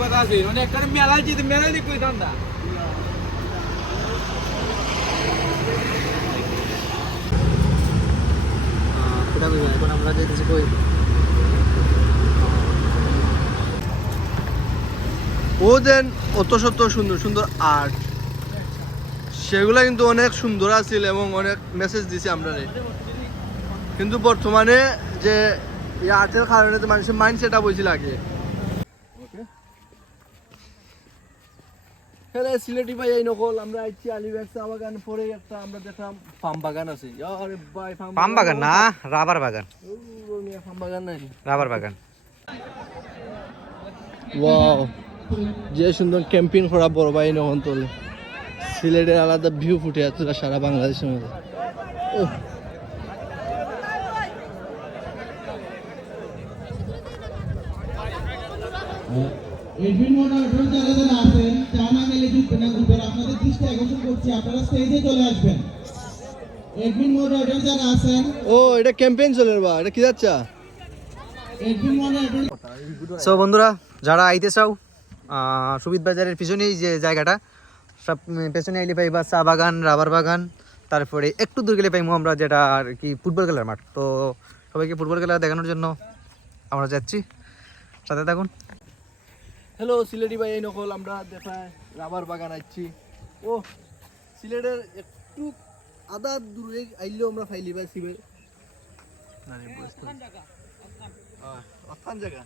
কথা আছে মানে একটা মেলা যেতে মেলা দিয়ে কই ধান্দা ও দেন অত শত সুন্দর সুন্দর আর্ট সেগুলো কিন্তু অনেক সুন্দর আছিল এবং অনেক মেসেজ দিছে আমরা কিন্তু বর্তমানে যে এই আর্টের কারণে তো মানুষের মাইন্ড সেট আপ হয়েছিল আগে হ্যাঁ সিলেটি ভাই এই নকল। আমরা আইছি আলিবাগ চা বাগান পরে একটা আমরা দেখলাম পাম বাগান আছে। আরে ভাই পাম বাগান না রাবার বাগান। পাম বাগান নাই। রাবার বাগান। ওয়াও যে সুন্দর ক্যাম্পিং করা বড় ভাই নহন তোলে সিলেটের আলাদা ভিউ ফুটে আছে সারা বাংলাদেশের মধ্যে। এডমিন মডারেটর যারা যারা আছেন চা না গেলে ঢুকবেন না গ্রুপের আপনাদের দৃষ্টি আকর্ষণ করছি আপনারা স্টেজে চলে আসবেন। এডমিন মডারেটর যারা আছেন ও এটা ক্যাম্পেইন চলে বা এটা কি যাচ্ছে? এডমিন মডারেটর সো বন্ধুরা যারা আইতে চাও আহ, সুবিদ বাজারের পিছনেই যে জায়গাটা সব পেছনে আইলে পাইবা চা বাগান রাবার বাগান তারপরে একটু দূর গেলে পাইমু আমরা যেটা আর কি ফুটবল খেলার মাঠ। তো সবাইকে ফুটবল খেলা দেখানোর জন্য আমরা যাচ্ছি। সাথে থাকুন। হ্যালো সিলেটি ভাই এই নকল আমরা দেখায় রাবার বাগান আইছি। ও সিলেটের একটু আদা দূরে আইলেও আমরা ফাইলি ভাই সিবে অথান জায়গা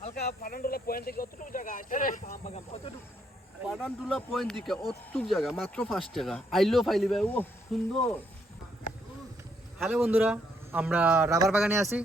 হালকা ফাটান্ডলা পয়েন্ট থেকে অতটুকু জায়গা আছে পাম পয়েন্ট দিকে অতুক জায়গা মাত্র পাঁচ টাকা। আইলেও ফাইলি ভাই ও সুন্দর। হ্যালো বন্ধুরা আমরা রাবার বাগানে আছি।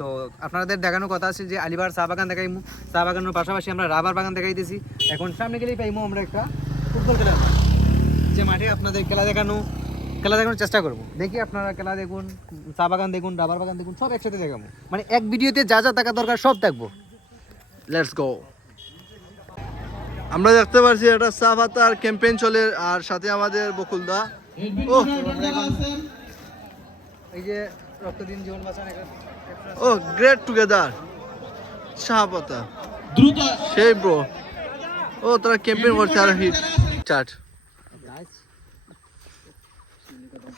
তো আপনাদের দেখানোর কথা আছে যে আলিবার চা বাগান দেখাইমু। চা বাগানের পাশাপাশি আমরা রাবার বাগান দেখাইতেছি। এখন সামনে গেলেই পাইমু আমরা একটা ফুটবল খেলার যে মাঠে আপনাদের খেলা দেখানো খেলা দেখানোর চেষ্টা করব। দেখি আপনারা খেলা দেখুন চা বাগান দেখুন রাবার বাগান দেখুন সব একসাথে দেখাবো। মানে এক ভিডিওতে যা যা থাকা দরকার সব দেখব। লেটস গো আমরা দেখতে পাচ্ছি একটা চা পাতার ক্যাম্পেইন চলে আর সাথে আমাদের বকুলদা। ও। এই যে রক্তদিন জীবন বাঁচান ও গ্রেট টুগেদার চা পাতা দ্রুত। সেই ব্রো ও তারা ক্যাম্পেইন করছে আর হিট চার্ট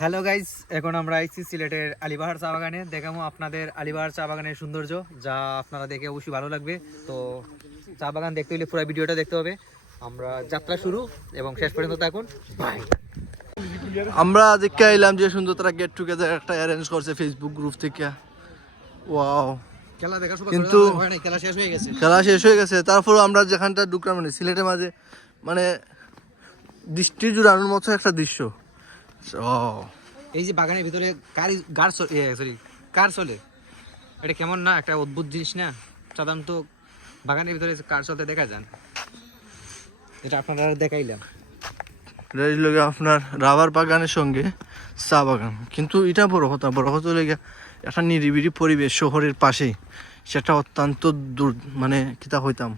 হ্যালো গাইস এখন আমরা আইছি সিলেটের আলিবাহার চা বাগানে। দেখামো আপনাদের আলিবাহার চা বাগানের সৌন্দর্য যা আপনারা দেখে অবশ্যই ভালো লাগবে। তো চা বাগান দেখতে হলে পুরো ভিডিওটা দেখতে হবে। আমরা যাত্রা শুরু এবং শেষ পর্যন্ত থাকুন। বাই আমরা দেখে এলাম যে সুন্দর তারা গেট টুগেদার একটা অ্যারেঞ্জ করছে ফেসবুক গ্রুপ থেকে। ওয়াও কিন্তু- খেলা শেষ হয়ে গেছে। খেলা শেষ হয়ে গেছে। তারপরও আমরা যেখানটা ঢুকলাম মানে সিলেটের মাঝে মানে দৃষ্টি জুড়ানোর মতো একটা দৃশ্য। ও এই যে বাগানের ভিতরে কার গার সরি কার চলে? এটা কেমন না একটা অদ্ভুত জিনিস না? সাধারণত বাগানের ভিতরে কার চলতে দেখা যান এটা আপনারা দেখাইলাম। আপনার রাবার বাগানের সঙ্গে। চা বাগান। কিন্তু এটা বড় কথা বড় কথা হলে একটা নিরিবিলি পরিবেশ শহরের পাশেই। সেটা অত্যন্ত দূর মানে কিতা হইতাম।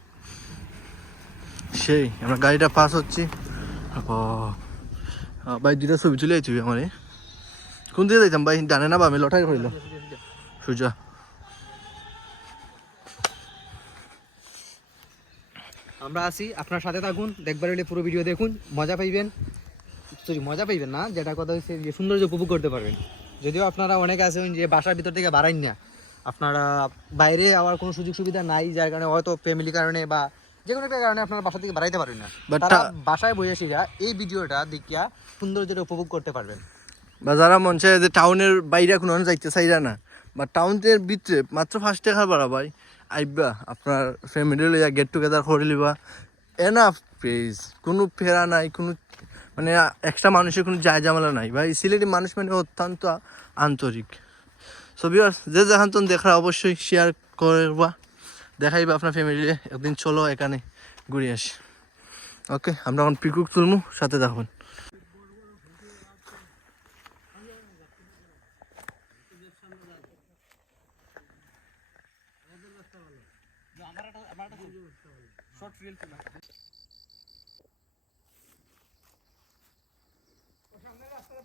সেই, আমরা গাড়িটা পাস হচ্ছি। ভাই দুটা ছবি তুলে আইছি আমার? কোন দিকে যাইতাম ভাই? ডানে না বামে? লটাই হইল সুজা। আমরা আছি, আপনার সাথে থাকুন, দেখবার হলে পুরো ভিডিও দেখুন, মজা পাইবেন। সরি মজা পাইবেন না। যেটা কথা হচ্ছে যে সৌন্দর্য উপভোগ করতে পারবেন। যদিও আপনারা অনেকে আছেন যে বাসার ভিতর থেকে বাড়াইন না। আপনারা বাইরে আবার কোনো সুযোগ সুবিধা নাই যার কারণে হয়তো ফ্যামিলি কারণে বা যে কোনো একটা কারণে আপনারা বাসা থেকে বাড়াইতে পারেন না। তারা বাসায় বসে সেরা এই ভিডিওটা দেখিয়া সৌন্দর্যটা উপভোগ করতে পারবেন। বা যারা মন চায় যে টাউনের বাইরে কোনো যাইতে চাইরা না বা টাউনের ভিতরে মাত্র পাঁচ টাকা বাড়া ভাই আইবা আপনার ফ্যামিলি লইয়া গেট টুগেদার করে লিবা। এনাফ প্রেজ কোনো ফেরা নাই কোনো মানে একটা মানুষের কোনো যায় জামালা নাই, ভাই। সিলেটি মানুষ মানে অত্যন্ত আন্তরিক। সবই যে যেখান তখন দেখা অবশ্যই শেয়ার করবা। দেখাইবা আপনার ফ্যামিলি একদিন চলো এখানে ঘুরে আসি। ওকে আমরা এখন পিকুক তুলমু, সাথে দেখুন আমার একটা আমার একটা রিল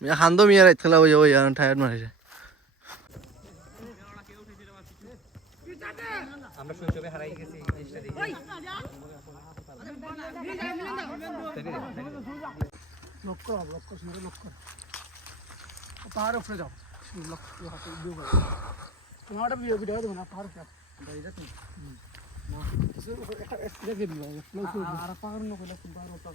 খান্দো মিয়া রাইত খেলা ওই ওই আর টায়ার্ড মারিছে আমরা শৈশবে হারাই গেছি এই জিনিসটা দেখে। লক্ষ্য লক্ষ্য শুনে লক্ষ্য পাহাড় উপরে যাও। লক্ষ্য হাতে দিয়ে বলো তোমারটা ভিডিও ভিডিও দেবো না পাহাড় উপরে এটা তুমি আর পাহাড় না কইলে কোন পাহাড় উপরে